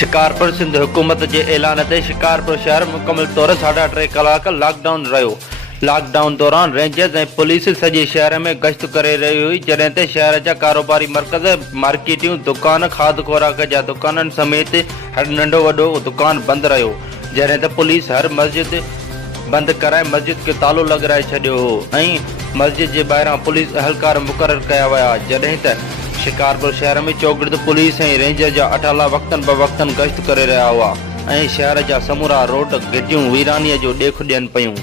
शिकारपुर सिंध हुकूमत के ऐलान ते शिकारपुर शहर मुकम्मल तौर 3.5 कलाक लॉकडाउन रहियो। लॉकडाउन दौरान रेंजर्स ऐं पुलिस सॼे शहर में गश्त करे रही हुई, जॾहिं ते शहर जा कारोबारी मर्कज़, मार्केटियूं, दुकान, खाद खुराक जा दुकाननि समेत हर नंढो वॾो दुकान बंदि रहियो, जॾहिं त पुलिस हर मस्जिद बंदि कराए मस्जिद खे तालो लॻाराए छॾियो हो ऐं मस्जिद जे ॿाहिरां पुलिस अहलकार मुक़ररु कया विया, जॾहिं त शिकारपुर शहर में चौगिर्द पुलिस ऐं रेंजर जा अठाला वक़्तन ब वक़्तन गश्त करे रहिया हुआ ऐं शहर जा समूरा रोड गिटियूं वीरानीअ जो ॾेख ॾियनि पयूं।